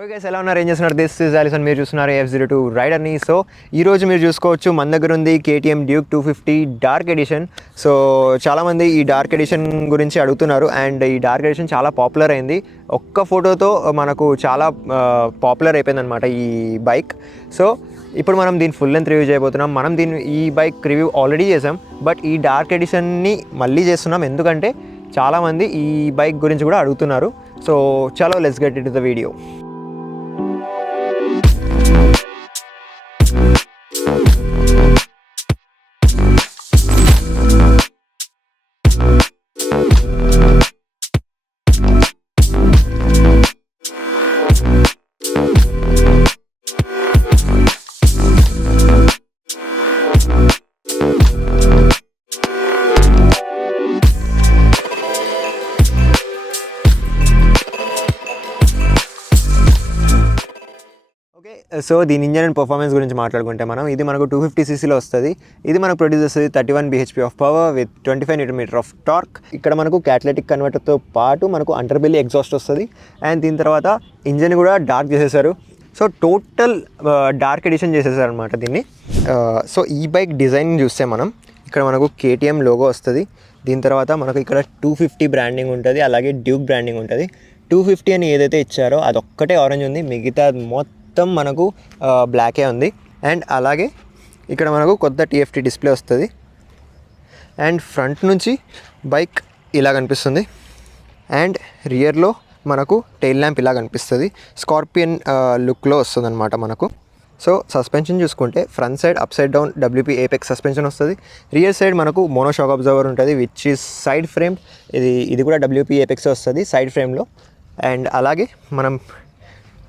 Okay guys, ఎలా ఉన్నారు, ఏం చేస్తున్నారు? This is ఆలిసన్. మీరు చూస్తున్నారు F02 రైడర్ని. సో ఈరోజు మీరు చూసుకోవచ్చు మన దగ్గర ఉంది KTM Duke 250 dark edition. So చాలామంది ఈ డార్క్ ఎడిషన్ గురించి అడుగుతున్నారు అండ్ ఈ డార్క్ ఎడిషన్ చాలా పాపులర్ అయింది. ఒక్క ఫోటోతో మనకు చాలా పాపులర్ అయిపోయింది అనమాట ఈ బైక్. సో ఇప్పుడు మనం దీని ఫుల్ లెంత్ రివ్యూ చేయబోతున్నాం. మనం ఈ బైక్ రివ్యూ ఆల్రెడీ చేసాం, బట్ ఈ డార్క్ ఎడిషన్ని మళ్ళీ చేస్తున్నాం ఎందుకంటే చాలామంది ఈ బైక్ గురించి కూడా అడుగుతున్నారు. సో చలో let's get it the video. Okay, so దీని ఇంజన్ అండ్ పర్ఫార్మెన్స్ గురించి మాట్లాడుకుంటే ఇది మనకు 250cc వస్తుంది. ఇది మనకు ప్రొడ్యూస్ చేస్తుంది 31 bhp of power with 25 Nm of torque. ఇక్కడ మనకు క్యాటలిటిక్ కన్వర్టర్తో పాటు మనకు అండర్బెల్లీ ఎగ్జాస్ట్ వస్తుంది అండ్ దీని తర్వాత ఇంజన్ కూడా డార్క్ చేసేసారు. సో టోటల్ డార్క్ ఎడిషన్ చేసేసారు అనమాట దీన్ని. సో ఈ బైక్ డిజైన్ చూస్తే ఇక్కడ మనకు KTM లోగో వస్తుంది. దీని తర్వాత మనకు ఇక్కడ 250 బ్రాండింగ్ ఉంటుంది, అలాగే డ్యూక్ బ్రాండింగ్ ఉంటుంది. 250 అని ఏదైతే ఇచ్చారో అదొక్కటే ఆరెంజ్ ఉంది, మిగతా మొత్తం మనకు బ్లాకే ఉంది. అండ్ అలాగే ఇక్కడ మనకు కొత్త TFT డిస్ప్లే వస్తుంది అండ్ ఫ్రంట్ నుంచి బైక్ ఇలా కనిపిస్తుంది అండ్ రియర్లో మనకు టెయిల్ ల్యాంప్ ఇలా కనిపిస్తుంది. స్కార్పియన్ లుక్లో వస్తుంది అనమాట మనకు. సో సస్పెన్షన్ చూసుకుంటే front side up side down WP apex suspension వస్తుంది. రియర్ సైడ్ మనకు మోనో షాక్ అబ్జర్వర్ ఉంటుంది విచ్ ఈస్ సైడ్ ఫ్రేమ్. ఇది కూడా WP ఏపెక్స్ వస్తుంది సైడ్ ఫ్రేమ్లో. అండ్ అలాగే మనం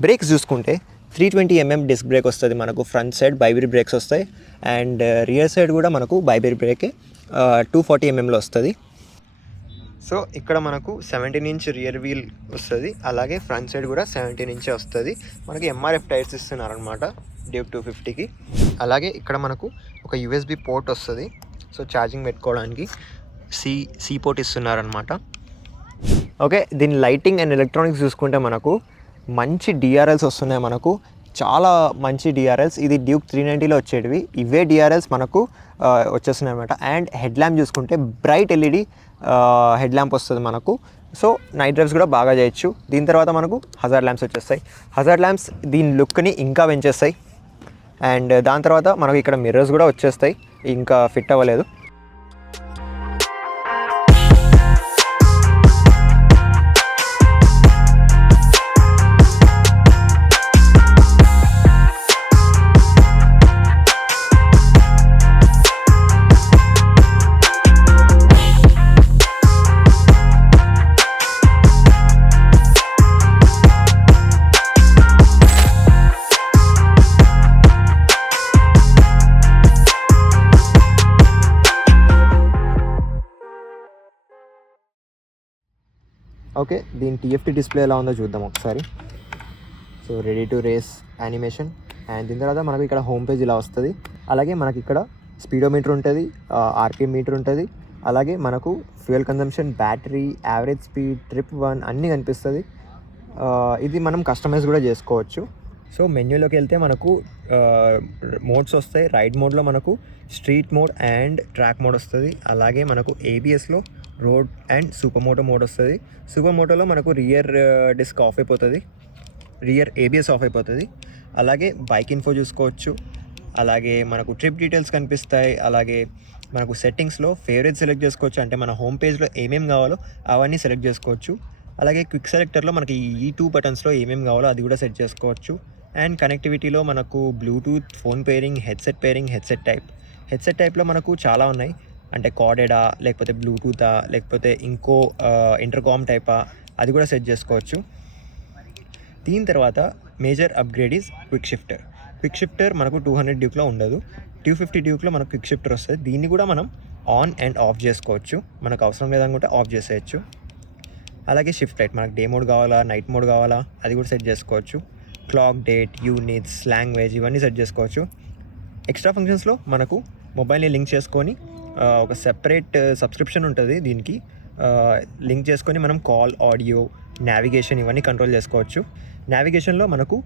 బ్రేక్స్ చూసుకుంటే 320mm డిస్క్ బ్రేక్ వస్తుంది మనకు. ఫ్రంట్ సైడ్ బైబరీ బ్రేక్స్ వస్తాయి అండ్ రియర్ సైడ్ కూడా మనకు బైబరీ బ్రేకే 240mmలో వస్తుంది. సో ఇక్కడ మనకు 17-inch రియర్ వీల్ వస్తుంది, అలాగే ఫ్రంట్ సైడ్ కూడా 17-inch వస్తుంది. మనకి MRF టైర్స్ ఇస్తున్నారనమాట డ్యూక్ 250కి. అలాగే ఇక్కడ మనకు ఒక USB పోర్ట్ వస్తుంది, సో ఛార్జింగ్ పెట్టుకోవడానికి సి పోర్ట్ ఇస్తున్నారనమాట. ఓకే, దీని లైటింగ్ అండ్ ఎలక్ట్రానిక్స్ చూసుకుంటే మనకు మంచి DRLs వస్తున్నాయి మనకు, చాలా మంచి DRLs. ఇది డ్యూక్ 390లో వచ్చేటివి, ఇవే DRLs మనకు వచ్చేస్తున్నాయి అనమాట. అండ్ హెడ్ ల్యాంప్ చూసుకుంటే బ్రైట్ LED హెడ్ ల్యాంప్ వస్తుంది మనకు. సో నైట్ డ్రైవ్స్ కూడా బాగా చేయొచ్చు. దీని తర్వాత మనకు హజార్డ్ ల్యాంప్స్ వచ్చేస్తాయి. హజార్డ్ ల్యాంప్స్ దీని లుక్ని ఇంకా పెంచేస్తాయి. అండ్ దాని తర్వాత మనకు ఇక్కడ మిర్రర్స్ కూడా వచ్చేస్తాయి, ఇంకా ఫిట్ అవ్వలేదు. ఓకే, దీని TFT డిస్ప్లే ఎలా ఉందో చూద్దాం ఒకసారి. So ready to race animation. And దీని తర్వాత మనకు ఇక్కడ హోమ్ పేజ్ ఇలా వస్తుంది. అలాగే మనకి ఇక్కడ స్పీడోమీటర్ ఉంటుంది, RPM మీటర్ ఉంటుంది, అలాగే మనకు fuel consumption, battery, average speed, trip 1 అన్నీ కనిపిస్తుంది. ఇది మనం కస్టమైజ్ కూడా చేసుకోవచ్చు. సో మెన్యూలోకి వెళ్తే మనకు మోడ్స్ వస్తాయి. రైడ్ మోడ్లో మనకు street mode and track mode వస్తుంది. అలాగే మనకు ABSలో road and super moto mode వస్తుంది. సూపర్ మోటోలో మనకు రియర్ డిస్క్ ఆఫ్ అయిపోతుంది, రియర్ ABS ఆఫ్ అయిపోతుంది. అలాగే బైక్ ఇన్ఫో చూసుకోవచ్చు, అలాగే మనకు ట్రిప్ డీటెయిల్స్ కనిపిస్తాయి. అలాగే మనకు సెట్టింగ్స్లో ఫేవరెట్ సెలెక్ట్ చేసుకోవచ్చు, అంటే మన హోమ్ పేజ్లో ఏమేమి కావాలో అవన్నీ సెలెక్ట్ చేసుకోవచ్చు. అలాగే క్విక్ సెలెక్టర్లో మనకి ఈ 2 బటన్స్లో ఏమేమి కావాలో అది కూడా సెట్ చేసుకోవచ్చు. అండ్ కనెక్టివిటీలో మనకు Bluetooth, phone pairing, headset pairing, headset టైప్లో మనకు చాలా ఉన్నాయి, అంటే కార్డెడా, లేకపోతే బ్లూటూతా, లేకపోతే ఇంకో ఇంటర్కామ్ టైపా, అది కూడా సెట్ చేసుకోవచ్చు. దీని తర్వాత major upgrade is quick shifter మనకు 200 డ్యూక్లో ఉండదు, 250 డ్యూక్లో మనకు క్విక్ షిఫ్టర్ వస్తుంది. దీన్ని కూడా మనం ఆన్ అండ్ ఆఫ్ చేసుకోవచ్చు, మనకు అవసరం లేదనుకుంటే ఆఫ్ చేసేయచ్చు. అలాగే షిఫ్ట్ లైట్, మనకు డే మోడ్ కావాలా, నైట్ మోడ్ కావాలా, అది కూడా సెట్ చేసుకోవచ్చు. క్లాక్, డేట్, యూనిట్స్, లాంగ్వేజ్ ఇవన్నీ సెట్ చేసుకోవచ్చు. ఎక్స్ట్రా ఫంక్షన్స్లో మనకు మొబైల్ని లింక్ చేసుకొని ఒక సెపరేట్ సబ్స్క్రిప్షన్ ఉంటుంది, దీనికి లింక్ చేసుకొని మనం కాల్, ఆడియో, నావిగేషన్ ఇవన్నీ కంట్రోల్ చేసుకోవచ్చు. నావిగేషన్లో మనకు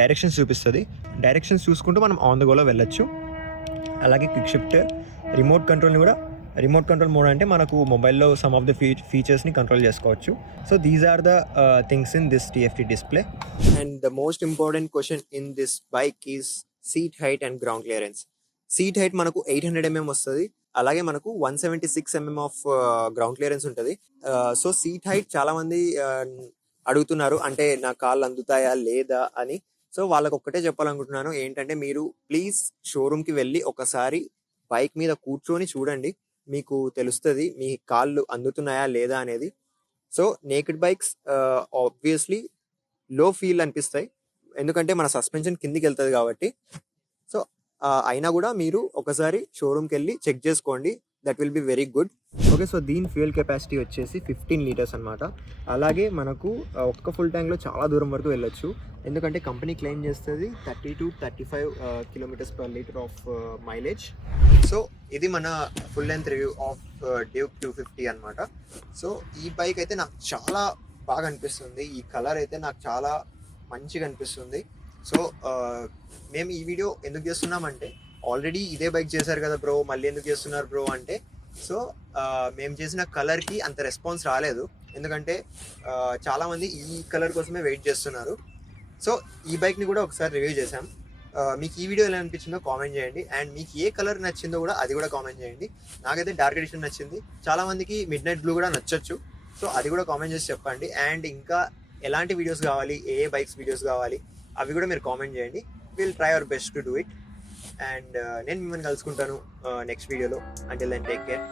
డైరెక్షన్స్ చూపిస్తుంది. డైరెక్షన్స్ చూసుకుంటూ మనం ఆన్ ద గోలో వెళ్ళొచ్చు. అలాగే క్విక్ షిఫ్ట్, రిమోట్ కంట్రోల్ని కూడా, రిమోట్ కంట్రోల్ మోడ్ అంటే మనకు మొబైల్లో సమ్ ఆఫ్ ద ఫీచర్స్ని కంట్రోల్ చేసుకోవచ్చు. So these are the things in this TFT display. And the most important question in this bike is seat height and ground clearance. Seat height మనకు 800 mm వస్తుంది. అలాగే మనకు 176 mm of ground clearance ఉంటుంది. So seat height చాలా మంది అడుగుతున్నారు, అంటే నా కాళ్ళు అందుతాయా లేదా అని. సో వాళ్ళకి ఒక్కటే చెప్పాలనుకుంటున్నాను, ఏంటంటే మీరు ప్లీజ్ షోరూమ్కి వెళ్ళి ఒకసారి బైక్ మీద కూర్చొని చూడండి, మీకు తెలుస్తుంది మీ కాళ్ళు అందుతున్నాయా లేదా అనేది. సో నేకెడ్ బైక్స్ ఆబ్వియస్లీ లో ఫీల్ అనిపిస్తాయి, ఎందుకంటే మన సస్పెన్షన్ కిందికి వెళ్తుంది కాబట్టి. సో అయినా కూడా మీరు ఒకసారి షోరూమ్కి వెళ్ళి చెక్ చేసుకోండి, that will be very good. Okay, so దీని ఫ్యూయల్ కెపాసిటీ వచ్చేసి 15 లీటర్స్ అనమాట. అలాగే మనకు ఒక్క ఫుల్ ట్యాంక్లో చాలా దూరం వరకు వెళ్ళొచ్చు, ఎందుకంటే కంపెనీ క్లెయిమ్ చేస్తుంది 30 to 35 km/L of mileage. So ఇది మన full length review of Duke 250 అనమాట. సో ఈ బైక్ అయితే నాకు చాలా బాగా అనిపిస్తుంది, ఈ కలర్ అయితే నాకు చాలా మంచిగా అనిపిస్తుంది. సో మేము ఈ వీడియో ఎందుకు చేస్తున్నామంటే, ఆల్రెడీ ఇదే బైక్ చేశారు కదా బ్రో, మళ్ళీ ఎందుకు చేస్తున్నారు బ్రో అంటే, సో మేము చేసిన కలర్కి అంత రెస్పాన్స్ రాలేదు, ఎందుకంటే చాలామంది ఈ కలర్ కోసమే వెయిట్ చేస్తున్నారు. సో ఈ బైక్ని కూడా ఒకసారి రివ్యూ చేశాం. మీకు ఈ వీడియో ఎలా అనిపించిందో కామెంట్ చేయండి, అండ్ మీకు ఏ కలర్ నచ్చిందో కూడా అది కూడా కామెంట్ చేయండి. నాకైతే డార్క్ ఎడిషన్ నచ్చింది, చాలామందికి మిడ్ నైట్ బ్లూ కూడా నచ్చొచ్చు. సో అది కూడా కామెంట్ చేసి చెప్పండి. అండ్ ఇంకా ఎలాంటి వీడియోస్ కావాలి, ఏ బైక్స్ వీడియోస్ కావాలి, అవి కూడా మీరు కామెంట్ చేయండి. Will try our best to do it. And నేను మిమ్మల్ని కలుసుకుంటాను నెక్స్ట్ వీడియోలో. Until then take care.